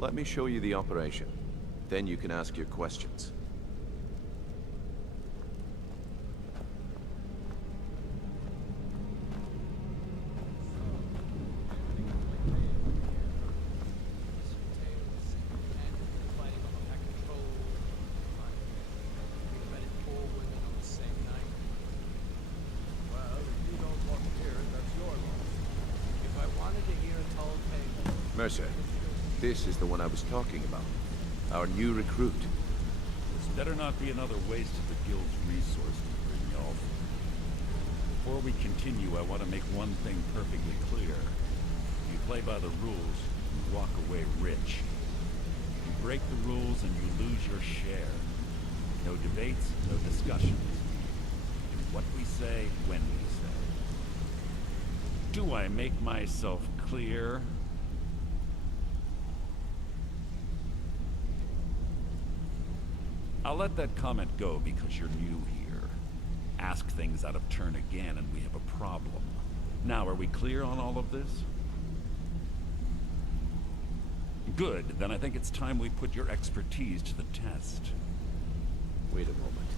Let me show you the operation. Then you can ask your questions. Mercer, this is the one I was talking about. Our new recruit. This better not be another waste of the guild's resources, Brynjolf. Before we continue, I want to make one thing perfectly clear. You play by the rules, you walk away rich. You break the rules and you lose your share. No debates, no discussions. Do what we say, when we say. Do I make myself clear? I'll let that comment go because you're new here. Ask things out of turn again and we have a problem. Now, are we clear on all of this? Good, then I think it's time we put your expertise to the test. Wait a moment.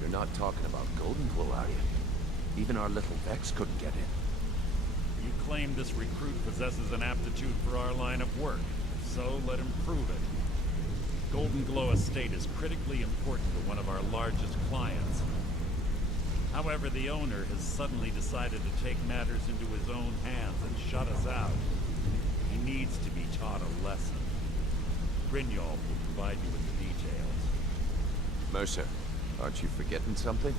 You're not talking about Golden Glow, are you? Even our little Vex couldn't get in. You claim this recruit possesses an aptitude for our line of work, so let him prove it. Golden Glow Estate is critically important to one of our largest clients. However, the owner has suddenly decided to take matters into his own hands and shut us out. He needs to be taught a lesson. Brynjolf will provide you with the details. Mercer, aren't you forgetting something?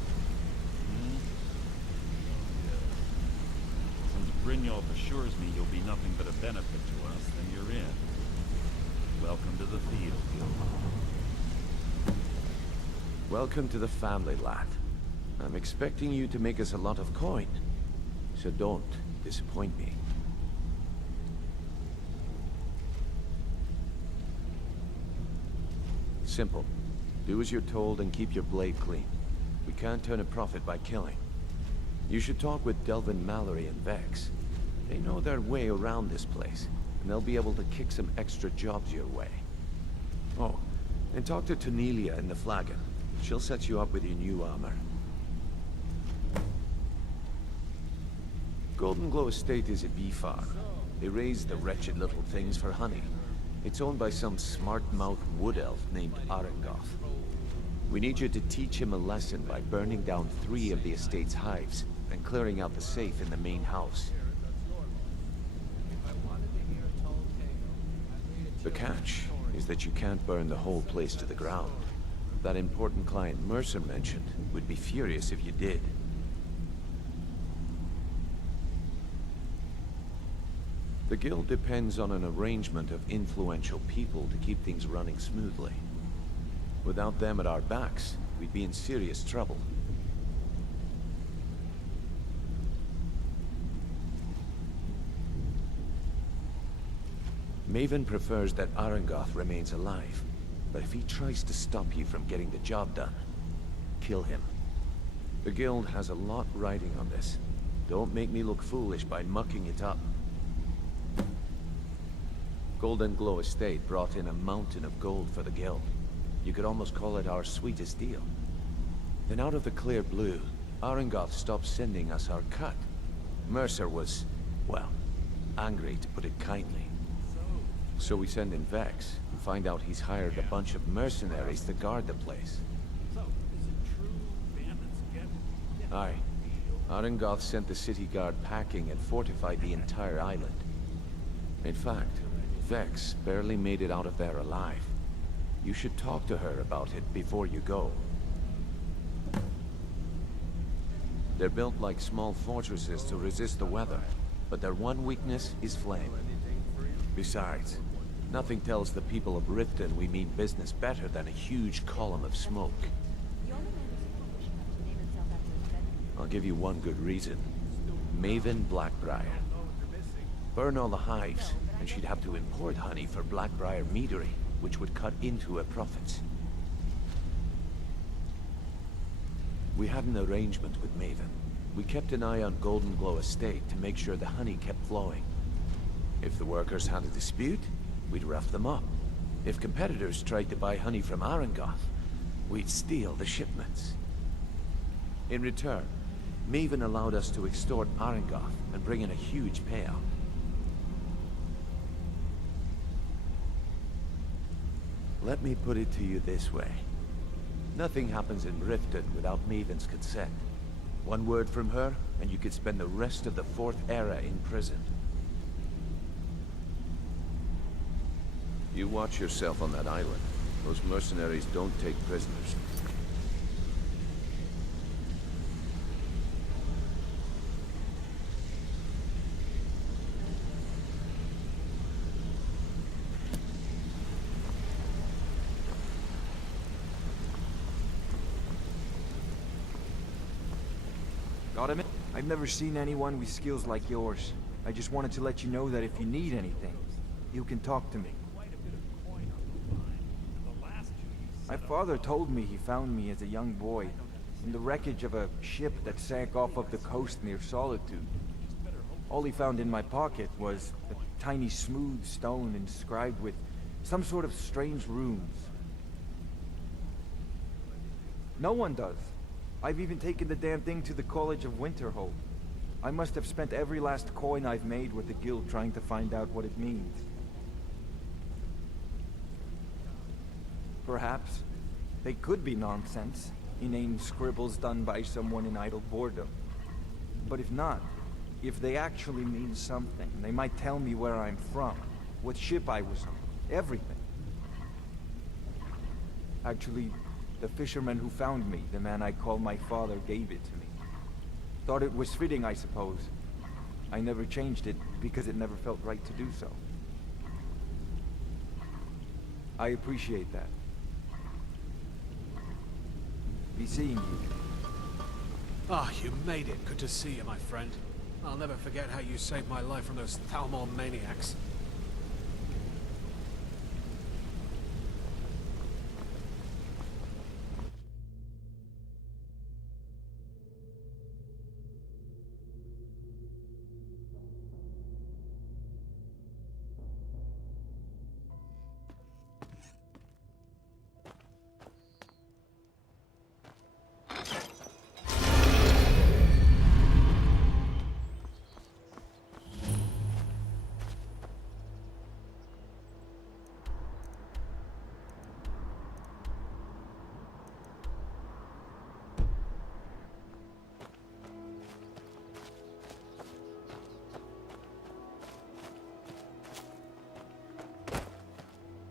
Since Brynjolf assures me you'll be nothing but a benefit to us, then you're in. Welcome to the Thieves Guild. Welcome to the family, lad. I'm expecting you to make us a lot of coin. So don't disappoint me. Simple. Do as you're told and keep your blade clean. We can't turn a profit by killing. You should talk with Delvin Mallory and Vex. They know their way around this place, and they'll be able to kick some extra jobs your way. Oh, and talk to Tonelia in the Flagon. She'll set you up with your new armor. Golden Glow Estate is a bee farm. They raise the wretched little things for honey. It's owned by some smart-mouthed wood elf named Arengoth. We need you to teach him a lesson by burning down 3 of the estate's hives and clearing out the safe in the main house. The catch is that you can't burn the whole place to the ground. That important client Mercer mentioned would be furious if you did. The guild depends on an arrangement of influential people to keep things running smoothly. Without them at our backs, we'd be in serious trouble. Maven prefers that Arengoth remains alive, but if he tries to stop you from getting the job done, kill him. The guild has a lot riding on this. Don't make me look foolish by mucking it up. Golden Glow Estate brought in a mountain of gold for the guild. You could almost call it our sweetest deal. Then out of the clear blue, Arengoth stopped sending us our cut. Mercer was, well, angry to put it kindly. So we send in Vex and find out he's hired a bunch of mercenaries to guard the place. So, is it true bandits get... Aye. Arengoth sent the city guard packing and fortified the entire island. In fact, Vex barely made it out of there alive. You should talk to her about it before you go. They're built like small fortresses to resist the weather, but their one weakness is flame. Besides, nothing tells the people of Riften we mean business better than a huge column of smoke. I'll give you one good reason. Maven black-briar. Burn all the hives, and she'd have to import honey for black-briar meadery, which would cut into her profits. We had an arrangement with Maven. We kept an eye on Golden Glow Estate to make sure the honey kept flowing. If the workers had a dispute, we'd rough them up. If competitors tried to buy honey from Arangoth, we'd steal the shipments. In return, Maven allowed us to extort Arangoth and bring in a huge payout. Let me put it to you this way. Nothing happens in Riften without Maven's consent. One word from her, and you could spend the rest of the Fourth Era in prison. You watch yourself on that island. Those mercenaries don't take prisoners. Got him? I've never seen anyone with skills like yours. I just wanted to let you know that if you need anything, you can talk to me. My father told me he found me as a young boy in the wreckage of a ship that sank off of the coast near Solitude. All he found in my pocket was a tiny smooth stone inscribed with some sort of strange runes. No one does. I've even taken the damn thing to the College of Winterhold. I must have spent every last coin I've made with the guild trying to find out what it means. Perhaps they could be nonsense, inane scribbles done by someone in idle boredom. But if not, if they actually mean something, they might tell me where I'm from, what ship I was on, everything. Actually, the fisherman who found me, the man I call my father, gave it to me. Thought it was fitting, I suppose. I never changed it because it never felt right to do so. I appreciate that. Be seeing you. Ah, you made it. Good to see you, my friend. I'll never forget how you saved my life from those Thalmor maniacs.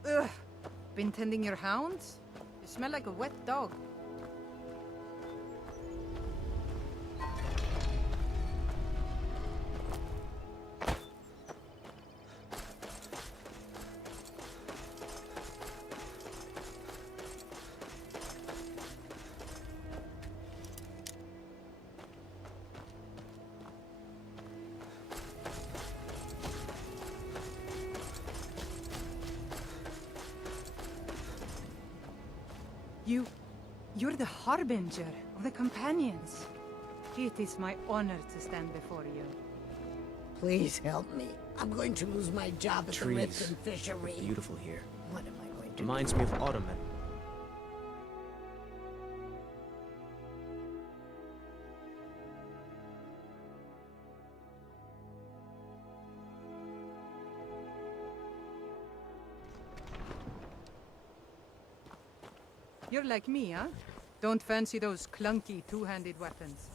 Ugh! Been tending your hounds? You smell like a wet dog. You're the harbinger of the companions. It is my honor to stand before you. Please help me. I'm going to lose my job at the Trees. Riften fishery. Beautiful here. What am I going to Reminds do? me of autumn. You're like me, huh? Don't fancy those clunky two-handed weapons.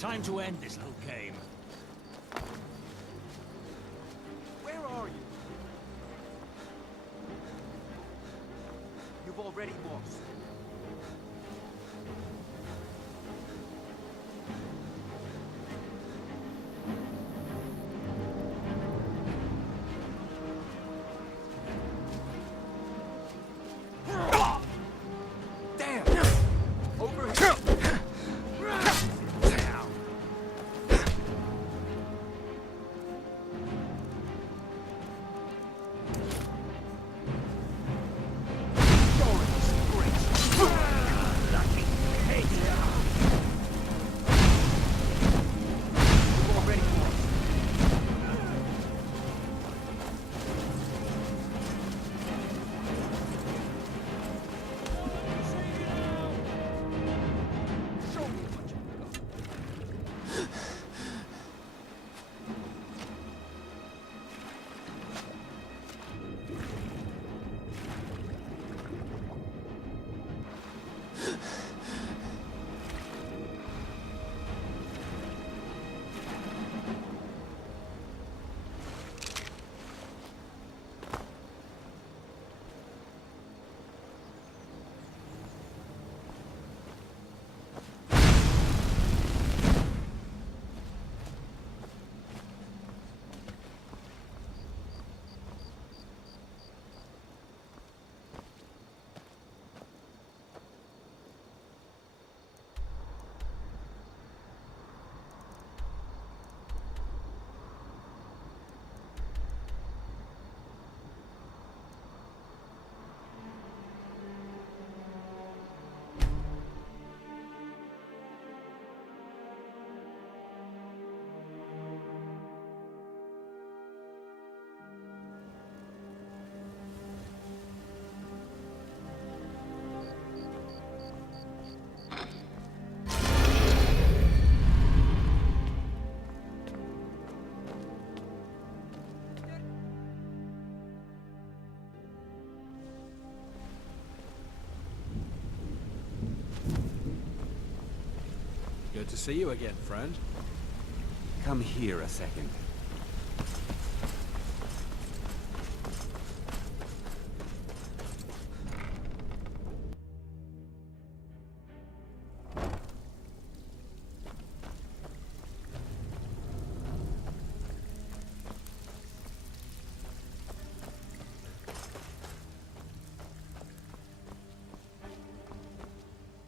Time to end this little game. Where are you? You've already lost. Damn! Over here! Good to see you again, friend. Come here a second.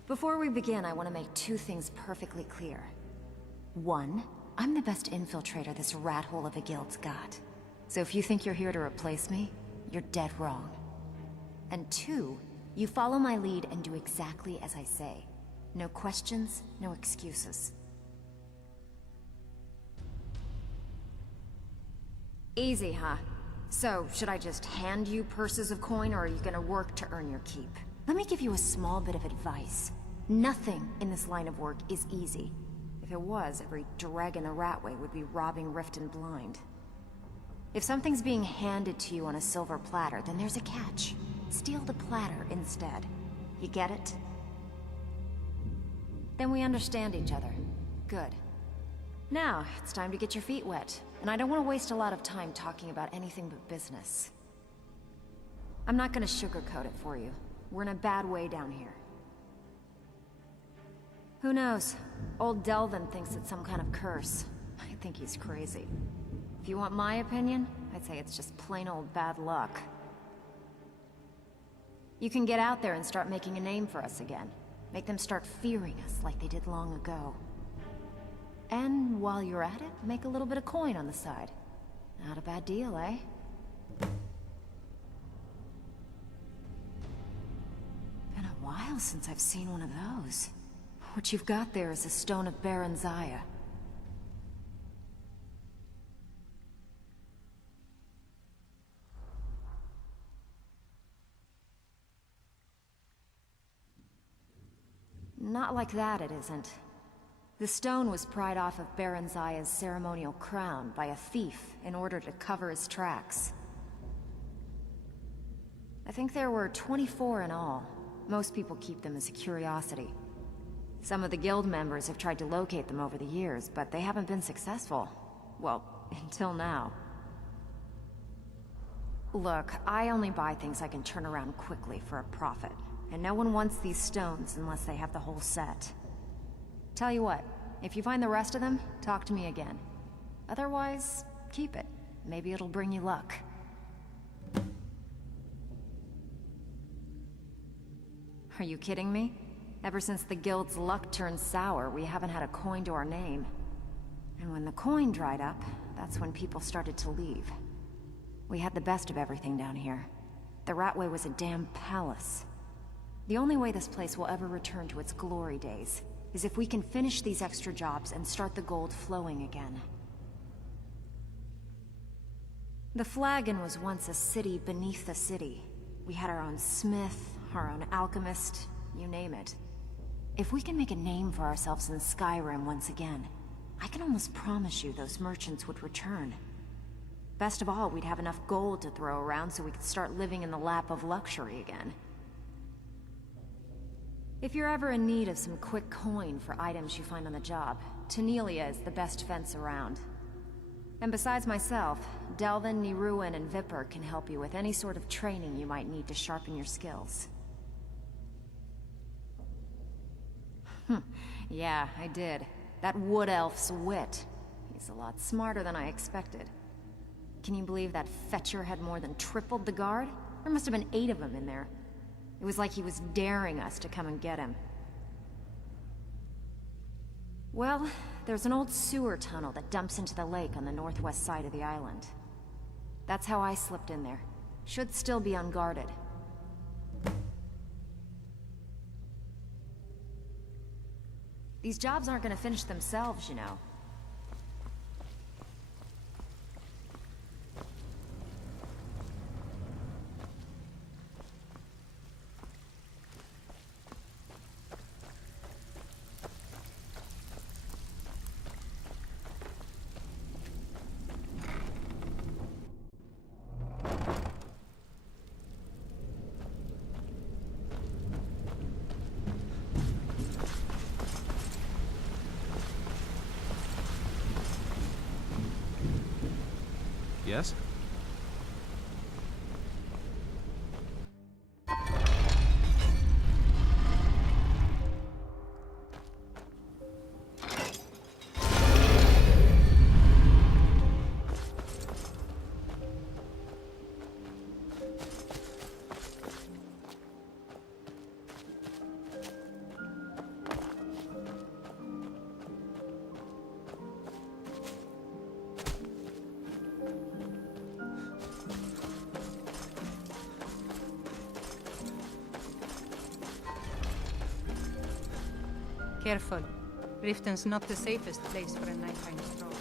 Before we begin, I want to make two things perfectly clear. One, I'm the best infiltrator this rat hole of a guild's got. So if you think you're here to replace me, you're dead wrong. And two, you follow my lead and do exactly as I say. No questions, no excuses. Easy, huh? So, should I just hand you purses of coin, or are you gonna work to earn your keep? Let me give you a small bit of advice. Nothing in this line of work is easy. If it was, every dragon a ratway would be robbing Rift and Blind. If something's being handed to you on a silver platter, then there's a catch. Steal the platter instead. You get it? Then we understand each other. Good. Now, it's time to get your feet wet, and I don't want to waste a lot of time talking about anything but business. I'm not gonna sugarcoat it for you. We're in a bad way down here. Who knows? Old Delvin thinks it's some kind of curse. I think he's crazy. If you want my opinion, I'd say it's just plain old bad luck. You can get out there and start making a name for us again. Make them start fearing us like they did long ago. And while you're at it, make a little bit of coin on the side. Not a bad deal, eh? Been a while since I've seen one of those. What you've got there is a stone of black-briar. Not like that, it isn't. The stone was pried off of Baron Zaya's ceremonial crown by a thief in order to cover his tracks. I think there were 24 in all. Most people keep them as a curiosity. Some of the guild members have tried to locate them over the years, but they haven't been successful. Well, until now. Look, I only buy things I can turn around quickly for a profit. And no one wants these stones unless they have the whole set. Tell you what, if you find the rest of them, talk to me again. Otherwise, keep it. Maybe it'll bring you luck. Are you kidding me? Ever since the guild's luck turned sour, we haven't had a coin to our name. And when the coin dried up, that's when people started to leave. We had the best of everything down here. The Ratway was a damn palace. The only way this place will ever return to its glory days is if we can finish these extra jobs and start the gold flowing again. The Flagon was once a city beneath the city. We had our own smith, our own alchemist, you name it. If we can make a name for ourselves in Skyrim once again, I can almost promise you those merchants would return. Best of all, we'd have enough gold to throw around so we could start living in the lap of luxury again. If you're ever in need of some quick coin for items you find on the job, Tanelia is the best fence around. And besides myself, Delvin, Niruin, and Vipper can help you with any sort of training you might need to sharpen your skills. Yeah, I did. That wood elf's wit. He's a lot smarter than I expected. Can you believe that fetcher had more than tripled the guard? There must have been 8 of them in there. It was like he was daring us to come and get him. Well, there's an old sewer tunnel that dumps into the lake on the northwest side of the island. That's how I slipped in there. Should still be unguarded. These jobs aren't gonna finish themselves, you know. Yes? Careful. Riften's not the safest place for a nighttime stroll.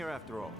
here after all.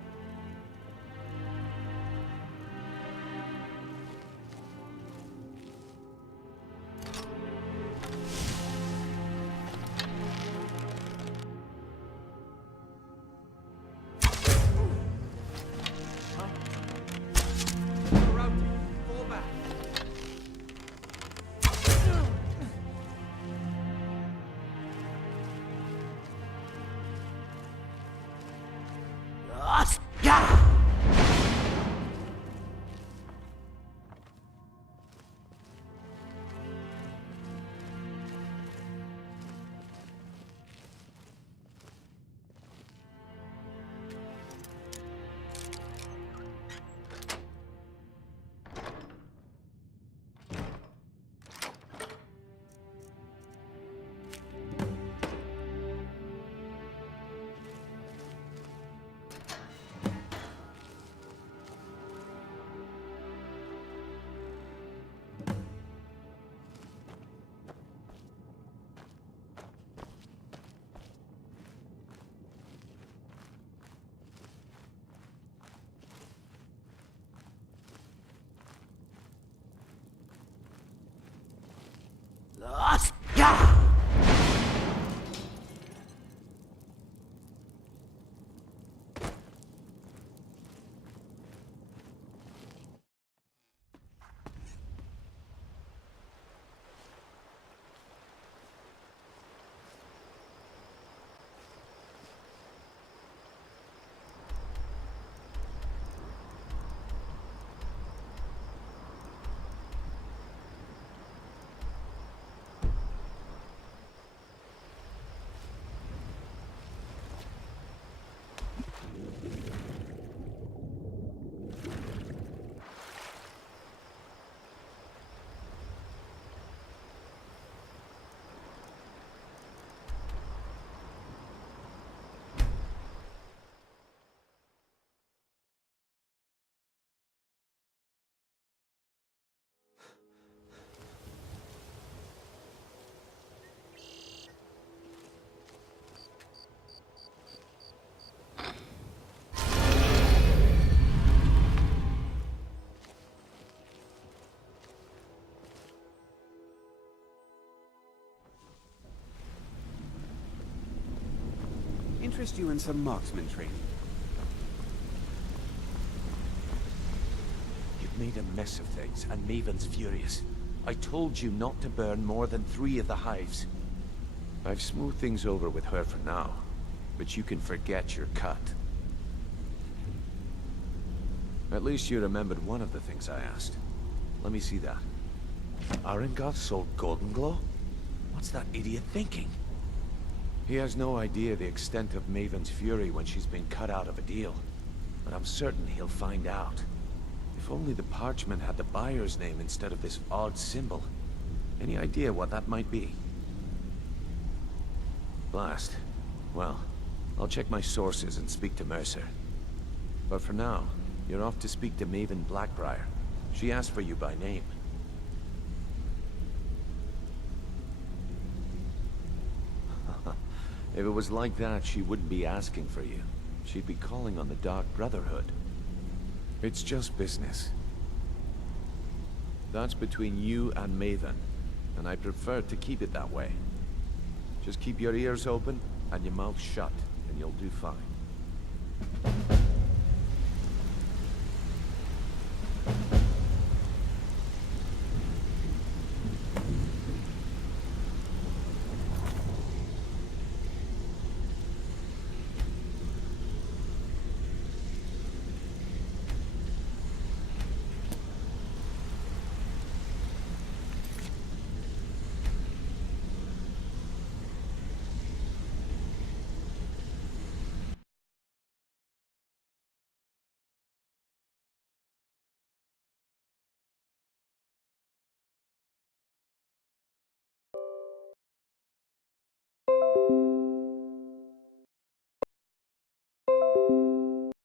Interest you in some marksman training? You've made a mess of things, and Maven's furious. I told you not to burn more than 3 of the hives. I've smoothed things over with her for now, but you can forget your cut. At least you remembered one of the things I asked. Let me see that. Arengoth sold Golden Glow? What's that idiot thinking? He has no idea the extent of Maven's fury when she's been cut out of a deal. But I'm certain he'll find out. If only the parchment had the buyer's name instead of this odd symbol. Any idea what that might be? Blast. Well, I'll check my sources and speak to Mercer. But for now, you're off to speak to Maven black-briar. She asked for you by name. If it was like that, she wouldn't be asking for you. She'd be calling on the Dark Brotherhood. It's just business. That's between you and Maven, and I prefer to keep it that way. Just keep your ears open and your mouth shut, and you'll do fine.